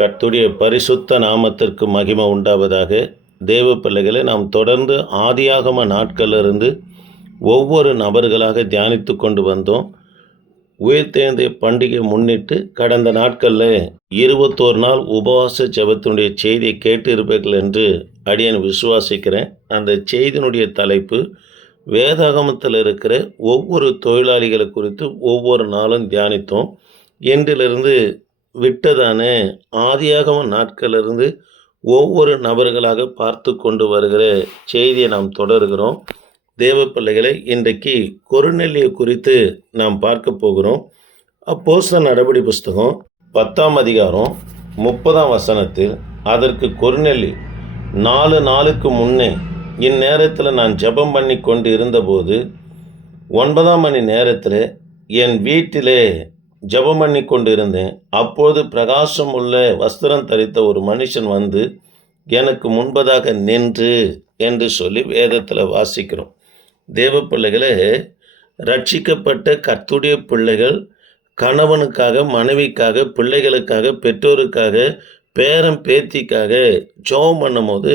கர்த்துடைய பரிசுத்த நாமத்திற்கு மகிமை உண்டாவதாக தேவ பிள்ளைகளை நாம் தொடர்ந்து ஆதியாகம நாட்களிலிருந்து ஒவ்வொரு நபர்களாக தியானித்து கொண்டு வந்தோம். உயிர்த்தேந்திய பண்டிகை முன்னிட்டு கடந்த நாட்களில் இருபத்தோரு நாள் உபவாச ஜெபத்தினுடைய செய்தியை கேட்டு இருப்பீர்கள் என்று அடியன் விசுவாசிக்கிறேன். அந்த செய்தியினுடைய தலைப்பு வேதாகமத்தில் இருக்கிற ஒவ்வொரு தொழிலாளிகளை குறித்து ஒவ்வொரு நாளும் தியானித்தோம். என்றிலிருந்து விட்டதான ஆதியாகம நாட்களிலிருந்து ஒவ்வொரு நபர்களாக பார்த்து கொண்டு வருகிற செய்தியை நாம் தொடர்கிறோம். தேவ பிள்ளைகளை இன்றைக்கு கொருநெல்லியை குறித்து நாம் பார்க்க போகிறோம். அப்போஸ்தல நடபடி புஸ்தகம் பத்தாம் அதிகாரம் முப்பதாம் வசனத்தில் அதற்கு கொருநெல்லி நாலு நாளுக்கு முன்னே இந்நேரத்தில் நான் ஜெபம் பண்ணி கொண்டு இருந்தபோது ஒன்பதாம் மணி நேரத்தில் என் வீட்டிலே ஜெபம் பண்ணி கொண்டிருந்தேன். அப்போது பிரகாசம் உள்ள வஸ்திரம் தரித்த ஒரு மனுஷன் வந்து எனக்கு முன்பதாக நின்று என்று சொல்லி வேதத்தில் வாசிக்கிறோம். தேவ பிள்ளைகளை ரட்சிக்கப்பட்ட கத்துடைய பிள்ளைகள் கணவனுக்காக மனைவிக்காக பிள்ளைகளுக்காக பெற்றோருக்காக பேரன் பேத்திக்காக ஜெபம் பண்ணும்போது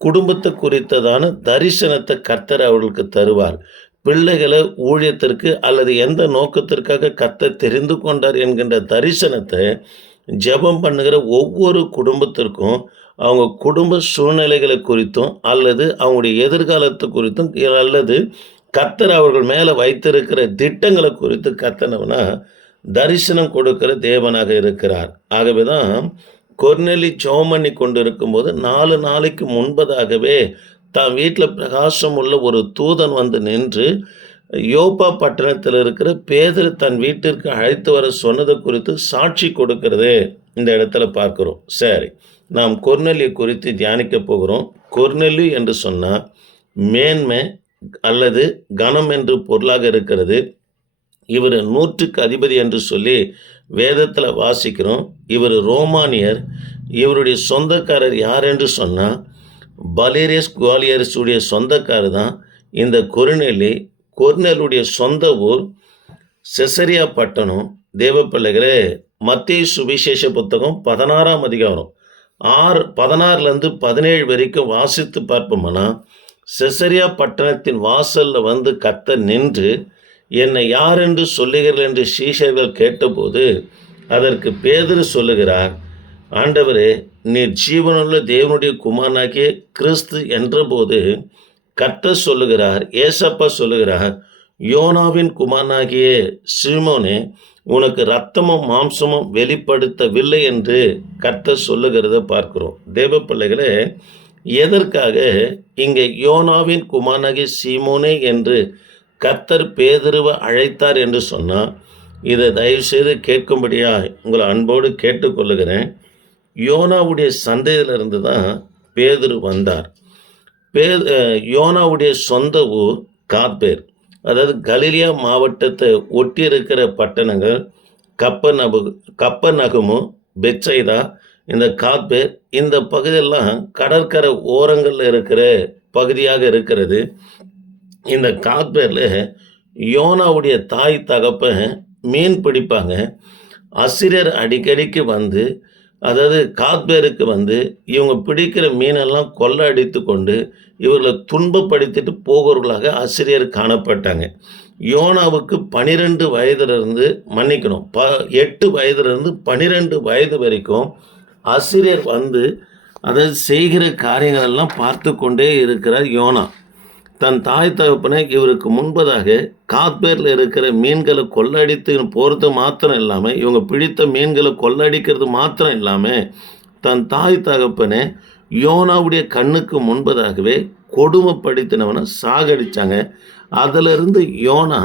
குடும்பத்தை குறித்ததான தரிசனத்தை கர்த்தர் அவர்களுக்கு தருவார். பிள்ளைகளை ஊழியத்திற்கு அல்லது எந்த நோக்கத்திற்காக கர்த்தர் தெரிந்து கொண்டார் என்கின்ற தரிசனத்தை ஜெபம் பண்ணுகிற ஒவ்வொரு குடும்பத்திற்கும் அவங்க குடும்ப சூழ்நிலைகளை குறித்தும் அல்லது அவங்களுடைய எதிர்காலத்தை குறித்தும் அல்லது கத்தர் அவர்கள் மேலே வைத்திருக்கிற திட்டங்களை குறித்து கத்தனவனா தரிசனம் கொடுக்கிற தேவனாக இருக்கிறார். ஆகவே தான் கொர்நெலி ஜெபம் கொண்டு இருக்கும்போது நாலு நாளைக்கு முன்பதாகவே தான் வீட்டில் பிரகாசம் உள்ள ஒரு தூதன் வந்து நின்று யோப்பா பட்டணத்தில் இருக்கிற பேதர் தன் வீட்டிற்கு அழைத்து வர சொன்னது குறித்து சாட்சி கொடுக்கிறதே இந்த இடத்துல பார்க்குறோம். சரி நாம் கொர்நெல்லியை குறித்து தியானிக்க போகிறோம். கொர்நெல்லி என்று சொன்னால் மேன்மை அல்லது கனம் என்று பொருளாக இருக்கிறது. இவர் நூற்றுக்கு அதிபதி என்று சொல்லி வேதத்தில் வாசிக்கிறோம். இவர் ரோமானியர். இவருடைய சொந்தக்காரர் யார் என்று சொன்னால் பலேரியஸ் குவாலியரசுடைய சொந்தக்காரர் தான் இந்த கொருநெல்லி கொர்நெலுடைய சொந்த ஊர் செசரியா பட்டணம். தேவப்பிள்ளைகளே மத்திய சுவிசேஷ புத்தகம் பதினாறாம் அதிகாரம். ஆறு பதினாறுலேருந்து பதினேழு வரைக்கும் வாசித்து பார்ப்போம்னா செசரியா பட்டணத்தின் வாசலில் வந்து கத்த நின்று என்னை யார் என்று சொல்லுகிறீர்கள்? என்று சீஷர்கள் கேட்டபோது அதற்கு பேதர் சொல்லுகிறார் ஆண்டவரே நீர் ஜீவனுள்ள தேவனுடைய குமாரனாகிய கிறிஸ்து என்றபோது கர்த்தர் சொல்லுகிறார் ஏசப்பா சொல்லுகிறார் யோனாவின் குமாரனாகிய சிமோனே உனக்கு ரத்தமும் மாம்சமும் வெளிப்படுத்தவில்லை என்று கர்த்தர் சொல்லுகிறத பார்க்கிறோம். தேவ பிள்ளைகளே எதற்காக இங்கே யோனாவின் குமாரனாகிய சீமோனே என்று கர்த்தர் பேதருவை அழைத்தார் என்று சொன்னால் இதை தயவுசெய்து கேட்கும்படியா உங்களை அன்போடு கேட்டுக்கொள்ளுகிறேன். யோனாவுடைய சந்தையிலிருந்து தான் பேதுரு வந்தார். பே யோனாவுடைய சொந்த ஊர் காப்பேர் அதாவது கலிலியா மாவட்டத்தை ஒட்டி இருக்கிற பட்டணங்கள் கப்ப நபு கப்ப நகுமு பெச்சைதா இந்த காப்பேர் இந்த பகுதியெல்லாம் கடற்கரை ஓரங்களில் இருக்கிற பகுதியாக இருக்கிறது. இந்த காப்பேரில் யோனாவுடைய தாய் தகப்பன் மீன் பிடிப்பாங்க. அசிரியர் அடிக்கடிக்கு வந்து அதாவது காத்பேருக்கு வந்து இவங்க பிடிக்கிற மீனெல்லாம் கொள்ள அடித்து கொண்டு இவர்களை துன்பப்படுத்திட்டு போகிறவர்களாக ஆசிரியர் காணப்பட்டாங்க. யோனாவுக்கு பனிரெண்டு வயதுலேருந்து மன்னிக்கணும். ப எட்டு வயதுலேருந்து பனிரெண்டு வயது வரைக்கும் ஆசிரியர் வந்து அதாவது செய்கிற காரியங்களெல்லாம் பார்த்து கொண்டே இருக்கிறார் யோனா. தன் தாய் தகப்பனை இவருக்கு முன்பதாக காத்பேரில் இருக்கிற மீன்களை கொள்ளடித்து போகிறது மாத்திரம் இல்லாமல் இவங்க பிடித்த மீன்களை கொள்ளடிக்கிறது மாத்திரம் இல்லாமல் தன் தாய் தகப்பனை யோனாவுடைய கண்ணுக்கு முன்பதாகவே கொடுமைப்படுத்தினவனை சாகடித்தாங்க அதிலிருந்து யோனா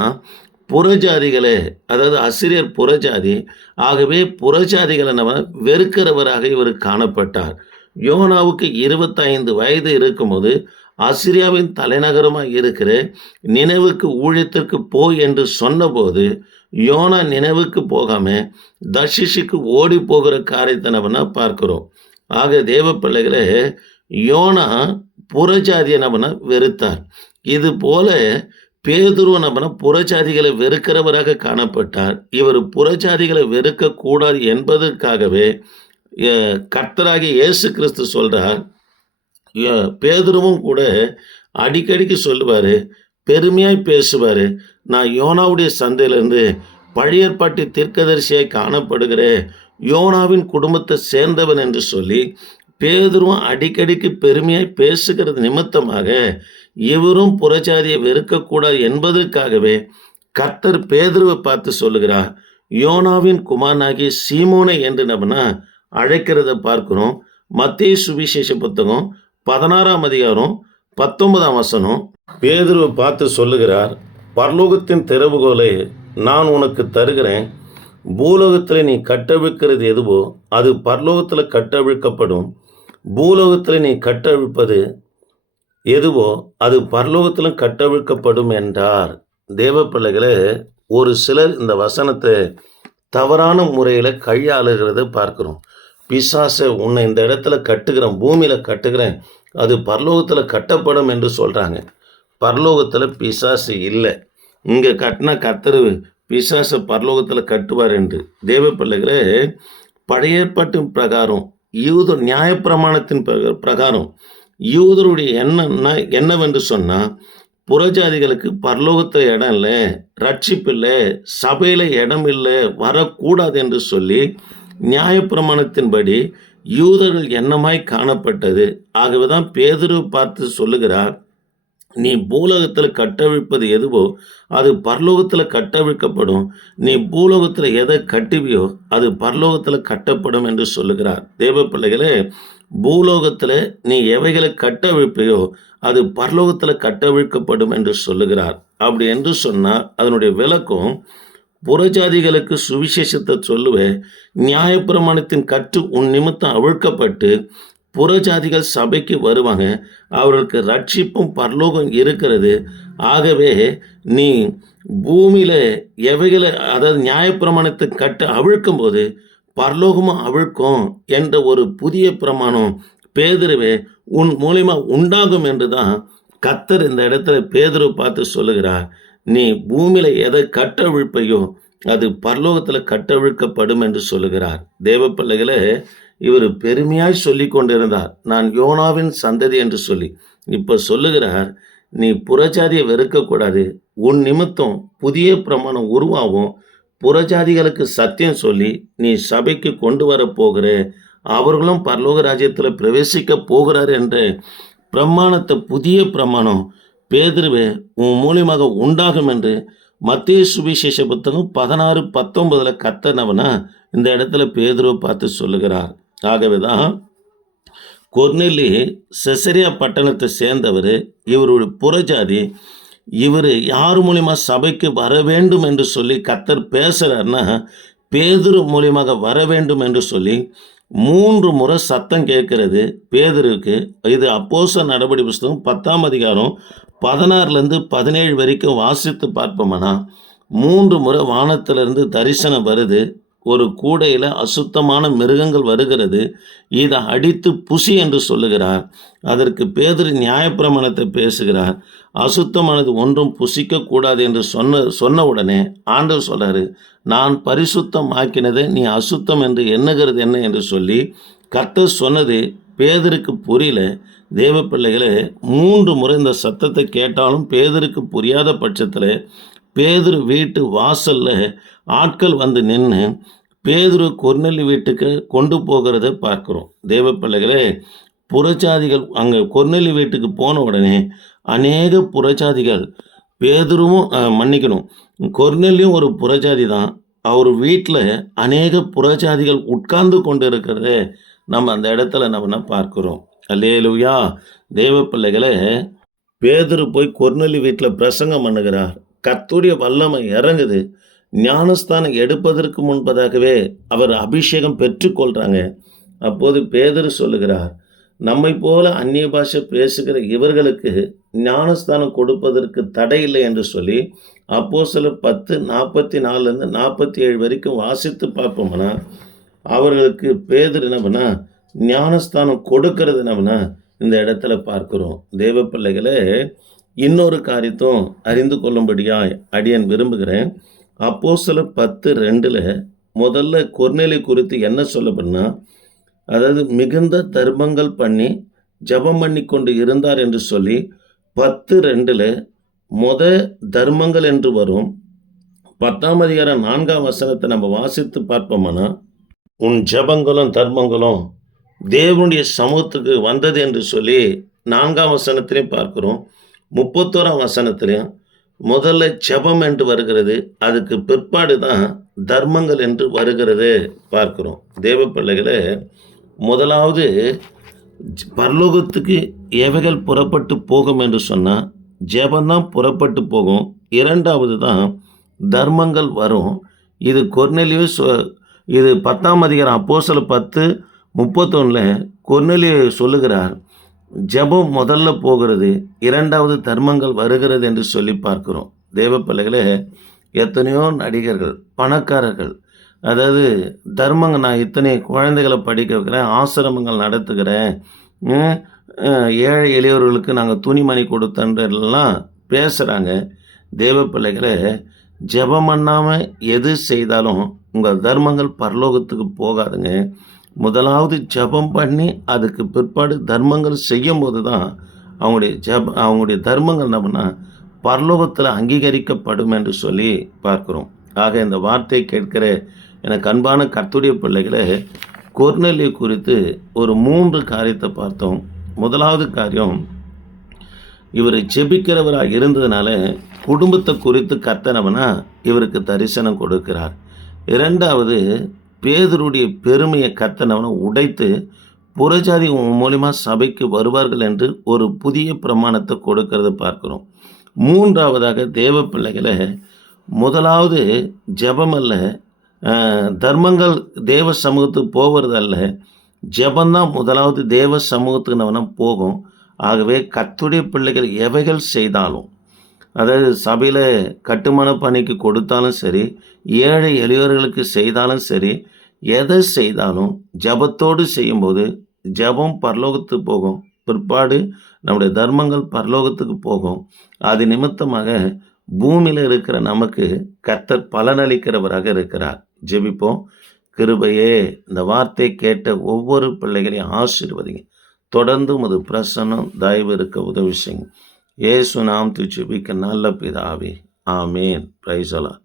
புறஜாதிகளை அதாவது அசிரியர் புறஜாதி ஆகவே புறஜாதிகளை நம்ம வெறுக்கிறவராக இவர் காணப்பட்டார். யோனாவுக்கு இருபத்தைந்து வயது இருக்கும்போது ஆசிரியாவின் தலைநகரமாக இருக்கிற நினைவுக்கு ஊழியத்திற்கு போ என்று சொன்னபோது யோனா நினைவுக்கு போகாமல் தர்ஷிஷுக்கு ஓடி போகிற காரியத்தை நம்ம பார்க்குறோம். ஆக தேவ பிள்ளைகளை யோனா புறஜாதியை நம்ம வெறுத்தார். இது போல பேதுருவ நம்ம புறஜாதிகளை வெறுக்கிறவராக காணப்பட்டார். இவர் புறஜாதிகளை வெறுக்கக்கூடாது என்பதற்காகவே எ- கர்த்தராகிய இயேசு கிறிஸ்து சொல்கிறார் பேதுருவும் கூட அடிக்கடிக்கு சொல்லுவார் பெருமையாய் பேசுவார். நான் யோனாவுடைய சந்தையிலேருந்து பழையற்பாட்டி தீர்க்கதரிசியாய் காணப்படுகிற யோனாவின் குடும்பத்தை சேர்ந்தவன் என்று சொல்லி பேதுருவும் அடிக்கடிக்கு பெருமையாய் பேசுகிறது நிமித்தமாக இவரும் புறஜாதியை வெறுக்கக்கூடாது என்பதற்காகவே கர்த்தர் பேதுருவை பார்த்து சொல்லுகிறார். யோனாவின் குமாரனாகிய சீமோனை என்று நம்ம அழைக்கிறத பார்க்கிறோம். மத்திய சுவிசேஷ புத்தகம் பதினாறாம் அதிகாரம் பத்தொன்பதாம் வசனம். பேதுருவை பார்த்து சொல்லுகிறார் பரலோகத்தின் திறவுகோலை நான் உனக்கு தருகிறேன். பூலோகத்தில் நீ கட்டவிழ்க்கிறது எதுவோ அது பரலோகத்தில் கட்டவிழ்க்கப்படும். பூலோகத்தில் நீ கட்டவிழ்ப்பது எதுவோ அது பரலோகத்திலும் கட்டவிழ்க்கப்படும் என்றார். தேவ பிள்ளைகளே ஒரு சிலர் இந்த வசனத்தை தவறான முறையில் கையாளுகிறத பார்க்கிறோம். பிசாசை உன்னை இந்த இடத்துல கட்டுகிறேன் பூமியில் கட்டுகிறேன் அது பரலோகத்தில் கட்டப்படும் என்று சொல்கிறாங்க பரலோகத்தில் பிசாசு இல்லை. இங்கே கட்டின கத்தரு பிசாசை பரலோகத்தில் கட்டுவார் என்று. தேவ பிள்ளைகளே பழைய ஏற்பாட்டின் பிரகாரம் யூத நியாயப்பிரமாணத்தின் பிரகாரம் யூதருடைய எண்ணம்னா என்னவென்று சொன்னால் புறஜாதிகளுக்கு பரலோகத்தில் இடம் இல்லை ரட்சிப்பு இல்லை சபையில் இடம் இல்லை வரக்கூடாது என்று சொல்லி நியாயப்பிரமாணத்தின்படி யூதர்கள் எண்ணமாய் காணப்பட்டது. ஆகவே தான் பேதுரு பார்த்து சொல்லுகிறார் நீ பூலோகத்தில் கட்டவிழ்ப்பது எதுவோ அது பரலோகத்தில் கட்டவிழ்க்கப்படும். நீ பூலோகத்தில் எதை கட்டுவியோ அது பரலோகத்தில் கட்டப்படும் என்று சொல்லுகிறார். தேவ பிள்ளைகளே பூலோகத்தில் நீ எவைகளை கட்டவிழ்ப்பையோ அது பரலோகத்தில் கட்டவிழ்க்கப்படும் என்று சொல்லுகிறார். அப்படி என்று சொன்னால் அதனுடைய விளக்கம் புறஜாதிகளுக்கு சுவிசேஷத்தை சொல்லுவேன் நியாயப்பிரமாணத்தின் கற்று உன் நிமித்தம் அவிழ்க்கப்பட்டு புறஜாதிகள் சபைக்கு வருவாங்க. அவர்களுக்கு ரட்சிப்பும் பரலோகம் இருக்கிறது. ஆகவே நீ பூமியில் எவைகளை அதாவது நியாயப்பிரமாணத்தை கட்டு அவிழ்க்கும் போது பரலோகமும் அவிழ்க்கும் என்ற ஒரு புதிய பிரமாணம் பேதுருவே உன் மூலியமா உண்டாகும் என்று தான் கத்தர் இந்த இடத்துல பேதுரு பார்த்து சொல்லுகிறார். நீ பூமியில எதை கட்டவிழ்ப்பையோ அது பரலோகத்தில் கட்டவிழ்க்கப்படும் என்று சொல்லுகிறார். தேவ இவர் பெருமையாய் சொல்லி கொண்டிருந்தார். நான் யோனாவின் சந்ததி என்று சொல்லி. இப்போ சொல்லுகிறார் நீ புறஜாதியை வெறுக்கக்கூடாது. உன் நிமித்தம் புதிய பிரமாணம் உருவாகும். புறஜாதிகளுக்கு சத்தியம் சொல்லி நீ சபைக்கு கொண்டு வர போகிற. அவர்களும் பரலோக ராஜ்யத்தில் பிரவேசிக்க போகிறார் என்ற பிரமாணத்தை புதிய பிரமாணம் பேதிருவே உன் மூலியமாக உண்டாகும் என்று மத்திய சுவிசேஷ புத்தகம் பதினாறு பத்தொன்பதில் கத்தனவனா இந்த இடத்துல பேதுருவை பார்த்து சொல்லுகிறார். ஆகவே தான் கொர்னெல்லி செசரியா பட்டணத்தை சேர்ந்தவர் இவருடைய புறஜாதி இவர் யார் மூலியமாக சபைக்கு வர வேண்டும் என்று சொல்லி கத்தர் பேசுகிறார்னா பேதுரு மூலியமாக வர வேண்டும் என்று சொல்லி மூன்று முறை சத்தம் கேட்கிறது பேதருக்கு இது அப்போச நடவடி புஸ்தகம் பத்தாம் அதிகாரம் பதினாறுலேருந்து பதினேழு வரைக்கும் வாசித்து பார்ப்போம்னா? மூன்று முறை வானத்திலிருந்து தரிசனம் வருது. ஒரு கூடையில் அசுத்தமான மிருகங்கள் வருகிறது. இதை அடித்து புசி என்று சொல்லுகிறார். அதற்கு பேதர் நியாயப்பிரமாணத்தை பேசுகிறார். அசுத்தமானது ஒன்றும் புசிக்கக்கூடாது என்று சொன்ன சொன்ன உடனே ஆண்டவர் சொல்கிறாரு நான் பரிசுத்தம் ஆக்கினதை நீ அசுத்தம் என்று எண்ணுகிறது என்ன? என்று சொல்லி கர்த்தர் சொன்னது பேதருக்கு புரியல. தேவ பிள்ளைகளே மூன்று முறை இந்த சத்தத்தை கேட்டாலும் பேதருக்கு புரியாத பட்சத்தில் பேதுரு வீட்டு வாசலில் ஆட்கள் வந்து நின்று பேதுரு கொர்நெல்லி வீட்டுக்கு கொண்டு போகிறத பார்க்குறோம். தேவ பிள்ளைகளே புறஜாதிகள் அங்கே கொர்நெல்லி வீட்டுக்கு போன உடனே அநேக புறஜாதிகள் பேதுருவும் மன்னிக்கணும் கொர்நெல்லியும் ஒரு புறஜாதி தான். அவர் வீட்டில் அநேக புறஜாதிகள் உட்கார்ந்து கொண்டு இருக்கிறத நம்ம அந்த இடத்துல நம்ம பார்க்குறோம்? அல்லேலுயா. தேவ பிள்ளைகளை பேதர் போய் கொர்நலி வீட்டில் பிரசங்கம் பண்ணுகிறார். கத்துடைய வல்லமை இறங்குது. ஞானஸ்தானம் எடுப்பதற்கு முன்பதாகவே அவர் அபிஷேகம் பெற்றுக்கொள்கிறாங்க அப்போது பேதர் சொல்லுகிறார் நம்மை போல அந்நிய பாஷை பேசுகிற இவர்களுக்கு ஞானஸ்தானம் கொடுப்பதற்கு தடை இல்லை என்று சொல்லி அப்போ சில பத்து நாற்பத்தி நாலுலேருந்து நாற்பத்தி ஏழு வரைக்கும் வாசித்து பார்ப்போம்னா அவர்களுக்கு பேதர் என்ன ஞானஸ்தானம் கொடுக்கறது என்ன இந்த இடத்துல பார்க்குறோம். தேவ பிள்ளைகளே இன்னொரு காரியத்தும் அறிந்து கொள்ளும்படியாய் அடியன் விரும்புகிறேன். அப்போ சில பத்து ரெண்டில் முதல்ல கொர்நேலி குறித்து என்ன சொல்லப்படுனா அதாவது மிகுந்த தர்மங்கள் பண்ணி ஜெபம் பண்ணி கொண்டு இருந்தார் என்று சொல்லி பத்து ரெண்டில் முத தர்மங்கள் என்று வரும். பத்தாம் அதிகாரம் நான்காம் வசனத்தை நம்ம வாசித்து பார்ப்போம்னா? உன் ஜெபங்களும் தர்மங்களும் தேவனுடைய சமூகத்துக்கு வந்தது என்று சொல்லி நான்காம் வசனத்திலையும் பார்க்கிறோம். முப்பத்தோராம் வசனத்திலையும் முதல்ல ஜெபம் என்று வருகிறது அதுக்கு பிற்பாடு தான் தர்மங்கள் என்று வருகிறது பார்க்கிறோம். தேவ பிள்ளைகளை முதலாவது பரலோகத்துக்கு எவைகள் புறப்பட்டு போகும் என்று சொன்னால் ஜபந்தான் புறப்பட்டு போகும். இரண்டாவது தான் தர்மங்கள் வரும். இது கொர்நெலியு சொ- இது பத்தாம் அதிகாரம் அப்போஸ்தல பத்து முப்பத்தொன்னில் கொர்னலியை சொல்லுகிறார் ஜெபம் முதல்ல போகிறது இரண்டாவது தர்மங்கள் வருகிறது என்று சொல்லி பார்க்கிறோம். தேவ பிள்ளைகளே எத்தனையோ நடிகர்கள் பணக்காரர்கள் அதாவது தர்மங்கள் நான் இத்தனை குழந்தைகளை படிக்க வைக்கிறேன் ஆசிரமங்கள் நடத்துகிறேன் ஏழை எளியவர்களுக்கு நாங்கள் துணிமணி கொடுத்தன்றெல்லாம் பேசுகிறாங்க தேவ பிள்ளைகளே ஜெபம் பண்ணாமல் எது செய்தாலும் உங்கள் தர்மங்கள் பரலோகத்துக்கு போகாதுங்க. முதலாவது ஜெபம் பண்ணி அதுக்கு பிற்பாடு தர்மங்கள் செய்யும் போது தான் அவங்களுடைய ஜப அவங்களுடைய தர்மங்கள் என்ன பரலோகத்தில் அங்கீகரிக்கப்படும் என்று சொல்லி பார்க்குறோம். ஆக இந்த வார்த்தையை கேட்கிற எனக்கு அன்பான கர்த்துடைய பிள்ளைகளை கொர்நெல்லி குறித்து ஒரு மூன்று காரியத்தை பார்த்தோம். முதலாவது காரியம் இவர் ஜெபிக்கிறவராக இருந்ததுனால குடும்பத்தை குறித்து கத்தனவனா இவருக்கு தரிசனம் கொடுக்கிறார். இரண்டாவது பேதருடைய பெருமையை கத்தனவனை உடைத்து புறஜாதி மூலிமா சபைக்கு வருவார்கள் என்று ஒரு புதிய பிரமாணத்தை கொடுக்கறத பார்க்குறோம். மூன்றாவதாக தேவ பிள்ளைகளை முதலாவது ஜெபம் அல்ல தர்மங்கள் தேவ சமூகத்துக்கு போகிறதல்ல ஜபந்தான் முதலாவது தேவ சமூகத்துக்கு நம்ம போகும். ஆகவே கத்துடைய பிள்ளைகள் எவைகள் செய்தாலும் அதாவது சபையில் கட்டுமான பணிக்கு கொடுத்தாலும் சரி ஏழை எளியவர்களுக்கு செய்தாலும் சரி எதை செய்தாலும் ஜபத்தோடு செய்யும்போது ஜெபம் பரலோகத்துக்கு போகும். பிற்பாடு நம்முடைய தர்மங்கள் பரலோகத்துக்கு போகும். அது நிமித்தமாக பூமியில் இருக்கிற நமக்கு கர்த்தர் பலனளிக்கிறவராக இருக்கிறார். ஜெபிப்போம். கிருபையே இந்த வார்த்தை கேட்ட ஒவ்வொரு பிள்ளைகளையும் ஆசீர்வதிங்க. தொடர்ந்து உமது பிரசன்னம் தயவு இருக்க உதவி செய்யுங்க. இயேசு நாம் ஜெபிக்க நல்ல பிதாவே. ஆமேன். பிரைசலா